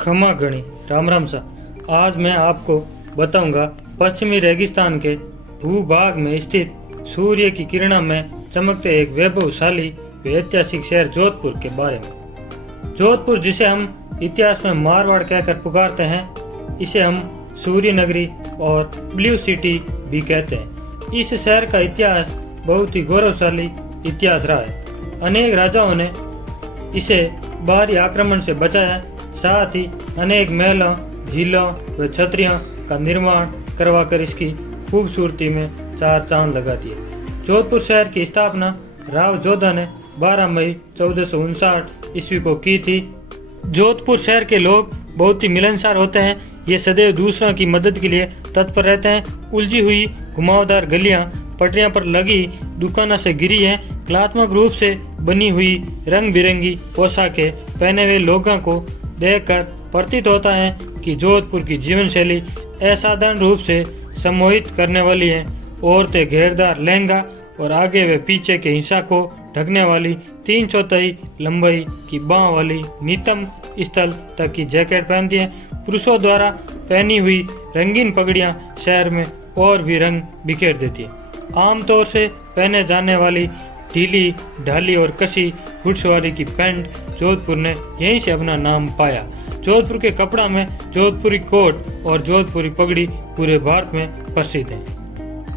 खमा गणी राम राम सा। आज मैं आपको बताऊंगा पश्चिमी रेगिस्तान के भूभाग में स्थित सूर्य की किरणों में चमकते एक वैभवशाली व ऐतिहासिक शहर जोधपुर के बारे में। जोधपुर, जिसे हम इतिहास में मारवाड़ कहकर पुकारते हैं, इसे हम सूर्य नगरी और ब्लू सिटी भी कहते हैं। इस शहर का इतिहास बहुत ही गौरवशाली इतिहास रहा है। अनेक राजाओं ने इसे बाहरी आक्रमण से बचाया, साथ ही अनेक महलों, झीलों व छतरियों का निर्माण करवाकर इसकी खूबसूरती में चार चांद लगा दिए। जोधपुर शहर की स्थापना राव जोधा ने 12 मई 1459 ईस्वी को की थी। जोधपुर शहर के लोग बहुत ही मिलनसार होते हैं। ये सदैव दूसरों की मदद के लिए तत्पर रहते हैं। उलझी हुई घुमावदार गलियां पटरियां पर लगी दुकानों से घिरी हैं। कलात्मक रूप से बनी हुई रंग बिरंगी पोशाकें पहने हुए लोगों को देखकर प्रतीत होता है कि जोधपुर की जीवन शैली असाधारण रूप से सम्मोहित करने वाली है। औरतें घेरदार लहंगा और आगे व पीछे के हिस्सा को ढकने वाली 3/4 लंबाई की बांह वाली नीतम स्थल तक की जैकेट पहनती हैं। पुरुषों द्वारा पहनी हुई रंगीन पगड़ियां शहर में और भी रंग बिखेर देती है। आमतौर से पहने जाने वाली ढीली ढाली और कसी घुड़सवारी की पैंट जोधपुर ने यहीं से अपना नाम पाया। जोधपुर के कपड़ा में जोधपुरी कोट और जोधपुरी पगड़ी पूरे भारत में प्रसिद्ध है।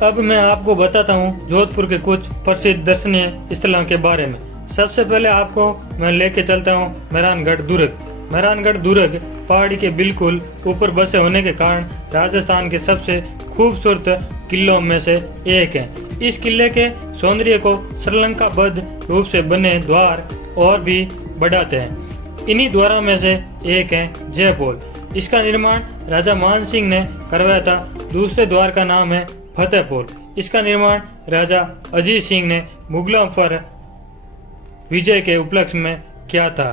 अब मैं आपको बताता हूँ जोधपुर के कुछ प्रसिद्ध दर्शनीय स्थलों के बारे में। सबसे पहले आपको मैं लेके चलता हूँ मेहरानगढ़ दुर्ग। मेहरानगढ़ दुर्ग पहाड़ी के बिल्कुल ऊपर बसे होने के कारण राजस्थान के सबसे खूबसूरत किलों में से एक है। इस किले के सौंदर्य को श्रीलंकाबद्ध रूप से बने द्वार और भी बढ़ाते हैं। इन्हीं द्वारों में से एक है जयपोल। इसका निर्माण राजा मान सिंह ने करवाया था। दूसरे द्वार का नाम है फतेहपोल। इसका निर्माण राजा अजीत सिंह ने मुगलों पर विजय के उपलक्ष्य में किया था।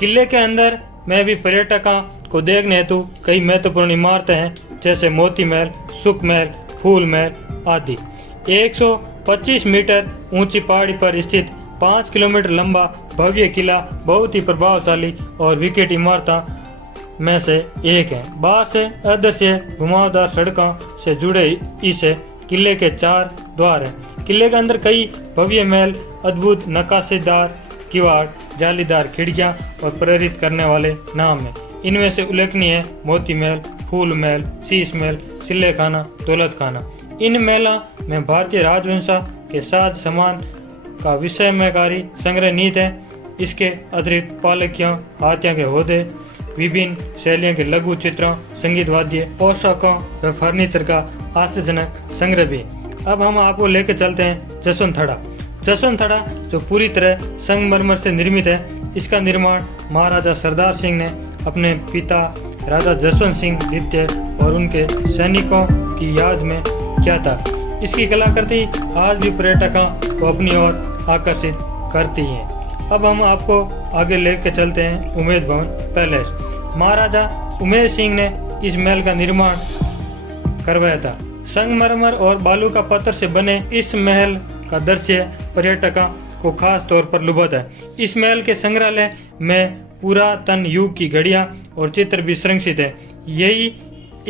किले के अंदर में भी पर्यटकों को देखने हेतु कई महत्वपूर्ण इमारतें हैं, जैसे मोती महल, सुख महल, फूल महल आदि। 125 मीटर ऊंची पहाड़ी पर स्थित 5 किलोमीटर लंबा भव्य किला बहुत ही प्रभावशाली और विकेट इमारतों में से एक है। बाहर से अदृश्य घुमावदार सड़कों से जुड़े इस किले के 4 द्वार हैं। किले के अंदर कई भव्य महल, अद्भुत नक्काशीदार किवाड़, जालीदार खिड़कियां और प्रेरित करने वाले नाम हैं। इनमें से उल्लेखनीय है मोती महल, फूल महल, शीश महल, सिल्ले खाना, दौलत खाना। इन महलों में भारतीय राजवंशों के साथ समान का विस्मयकारी संग्रह नीत है। इसके अतिरिक्त पालकियों, हाथियों के होदे, विभिन्न शैलियों के लघु चित्रों, संगीत वाद्य, पोशाकों व फर्नीचर का आश्चर्यजनक संग्रह भी। अब हम आपको लेकर चलते हैं जसवंत थड़ा, जो पूरी तरह संगमरमर से निर्मित है। इसका निर्माण महाराजा सरदार सिंह ने अपने पिता राजा जसवंत सिंह द्वितीय और उनके सैनिकों की याद में किया था। इसकी कलाकृति आज भी पर्यटकों को अपनी ओर आकर्षित करती है। अब हम आपको आगे लेकर चलते हैं उमेद भवन पैलेस। महाराजा उमेद सिंह ने इस महल का निर्माण करवाया था। संगमरमर और बालू का पत्थर से बने इस महल का दृश्य पर्यटकों को खास तौर पर लुभाता है। इस महल के संग्रहालय में पुरातन युग की घड़ियां और चित्र भी संरक्षित है। यही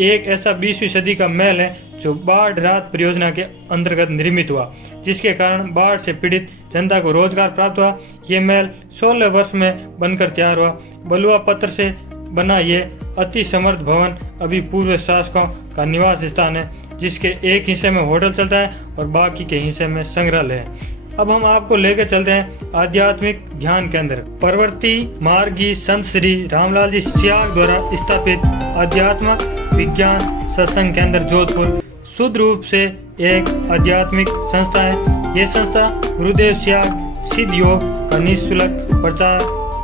एक ऐसा 20वीं सदी का महल है जो बाढ़ राहत परियोजना के अंतर्गत निर्मित हुआ, जिसके कारण बाढ़ से पीड़ित जनता को रोजगार प्राप्त हुआ। ये महल 16 वर्ष में बनकर तैयार हुआ। बलुआ पत्थर से बना ये अति समर्थ भवन अभी पूर्व शासकों का निवास स्थान है, जिसके एक हिस्से में होटल चलता है और बाकी के हिस्से में संग्रहालय है। अब हम आपको लेकर चलते हैं आध्यात्मिक ध्यान केंद्र। परवर्ती मार्गी संत श्री रामलाल जी सियाग द्वारा स्थापित आध्यात्मिक विज्ञान सत्संग केंद्र जोधपुर शुद्ध रूप से एक आध्यात्मिक संस्था है। ये संस्था गुरुदेव सियाग सिद्ध योग का निःशुल्क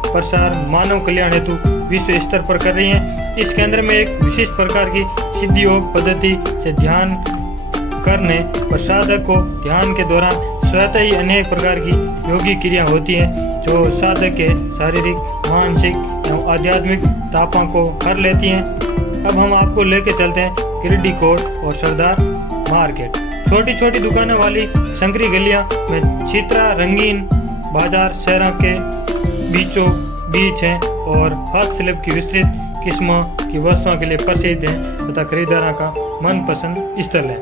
प्रसार मानव कल्याण हेतु विश्व स्तर पर कर रही है। इस केंद्र में एक विशिष्ट प्रकार की सिद्ध योग पद्धति से ध्यान करने पर साधक को ध्यान के दौरान स्वतः ही अनेक प्रकार की योगी क्रिया होती हैं, जो साधक के शारीरिक, मानसिक एवं आध्यात्मिक तापों को कर लेती हैं। अब हम आपको लेके चलते हैं गिरिडीह कोर्ट और सरदार मार्केट। छोटी छोटी दुकानें वाली संकरी गलियां में चित्रा रंगीन बाजार शहरों के बीचों बीच हैं और हस्तशिल्प की विस्तृत किस्मों की वस्तुओं के लिए प्रसिद्ध हैं तथा खरीदारों का मनपसंद स्थल है।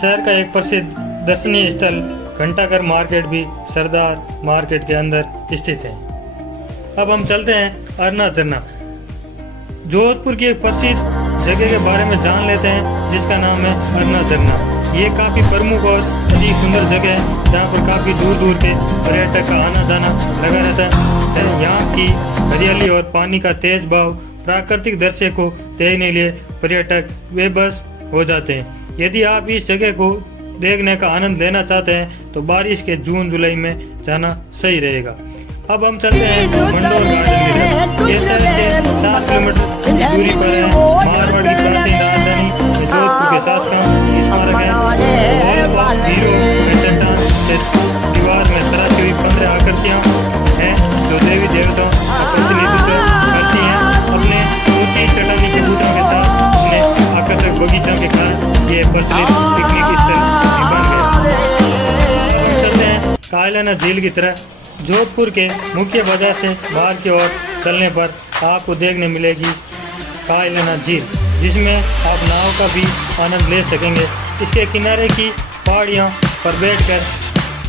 शहर का एक प्रसिद्ध दर्शनीय स्थल घंटाघर मार्केट भी सरदार मार्केट के अंदर स्थित है। अब हम चलते हैं अरना झरना। जोधपुर की एक प्रसिद्ध जगह के बारे में जान लेते हैं जिसका नाम है अरना झरना। ये काफी प्रमुख और अधिक सुंदर जगह है जहाँ पर काफी दूर दूर के पर्यटक का आना जाना लगा रहता है। यहाँ की हरियाली और पानी का तेज बहाव प्राकृतिक दृश्य को देखने के लिए पर्यटक बेबस हो जाते हैं। यदि आप इस जगह को देखने का आनंद लेना चाहते हैं तो बारिश के जून जुलाई में जाना सही रहेगा। अब हम चलते हैं मंडोर गार्डन की तरफ। ये शहर से 7 किलोमीटर की दूरी पर है। मारवाड़ की प्राचीन राजधानी जोधपुर के शासकों की स्मारक है। दीवार में तराशी हुई 15 आकृतियां हैं जो देवी देवताओं का प्रतिनिधित्व करती हैं। अपने ऊंची चट्टानी के बूटों के साथ अपने आकर्षक बगीचों के कारण ये प्रचलित पिकनिक स्थल बन गए। चलते हैं कायलाना झील की तरफ। जोधपुर के मुख्य बाजार से बाहर की ओर चलने पर आपको देखने मिलेगी कायलाना झील, जिसमें आप नाव का भी आनंद ले सकेंगे। इसके किनारे की पहाड़ियों पर बैठकर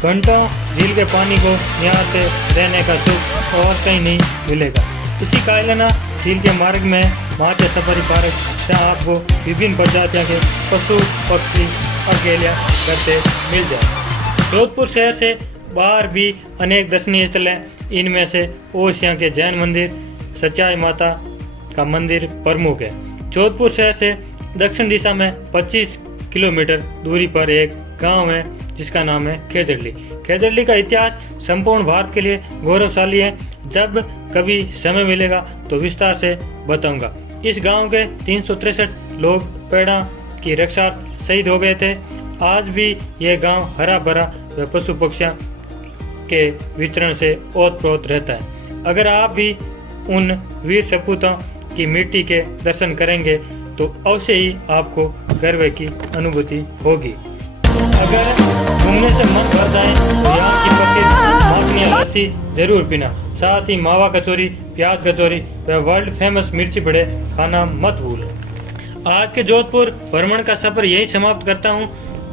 घंटों झील के पानी को निहारते रहने का सुख और कहीं नहीं मिलेगा। इसी कायलाना झील के मार्ग में माचे सफारी पार्क, जहाँ आपको विभिन्न प्रजातियों के पशु पक्षी अकेले करते मिल जाए। जोधपुर शहर से बाहर भी अनेक दर्शनीय स्थल हैं। इनमें से ओसिया के जैन मंदिर, सच्चाई माता का मंदिर प्रमुख है। जोधपुर शहर से दक्षिण दिशा में 25 किलोमीटर दूरी पर एक गांव है जिसका नाम है खेजड़ली। खेजड़ली का इतिहास संपूर्ण भारत के लिए गौरवशाली है। जब कभी समय मिलेगा तो विस्तार से बताऊंगा। इस गांव के 363 लोग पेड़ों की रक्षा शहीद हो गए थे। आज भी यह गांव हरा भरा व पशु पक्षियों के विचरण से ओतप्रोत रहता है। अगर आप भी उन वीर सपूतों की मिट्टी के दर्शन करेंगे तो अवश्य ही आपको गर्व की अनुभूति होगी। अगर घूमने से मन भर जाए तो यहाँ की प्रसिद्ध माखनिया लस्सी जरूर पीना। साथ ही मावा कचौरी, प्याज कचौरी व वर्ल्ड फेमस मिर्ची बड़े खाना मत भूलें। आज के जोधपुर भ्रमण का सफर यही समाप्त करता हूँ।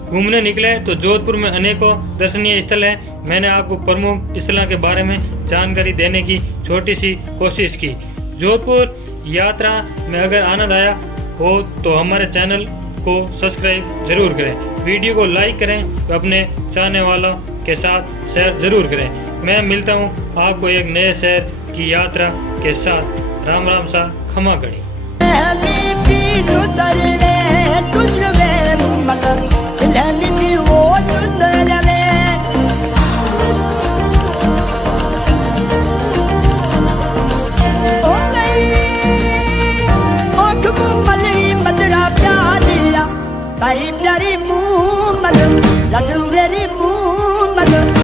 घूमने निकले तो जोधपुर में अनेकों दर्शनीय स्थल हैं। मैंने आपको प्रमुख स्थलों के बारे में जानकारी देने की छोटी सी कोशिश की। जोधपुर यात्रा में अगर आनंद आया हो तो हमारे चैनल को सब्सक्राइब जरूर करें, वीडियो को लाइक करें तो अपने चाहने वालों के साथ शेयर जरूर करें। मैं मिलता हूँ आपको एक नए शहर की यात्रा के साथ। राम राम सा खमा गणी। Dari muh madam, ladru very muh.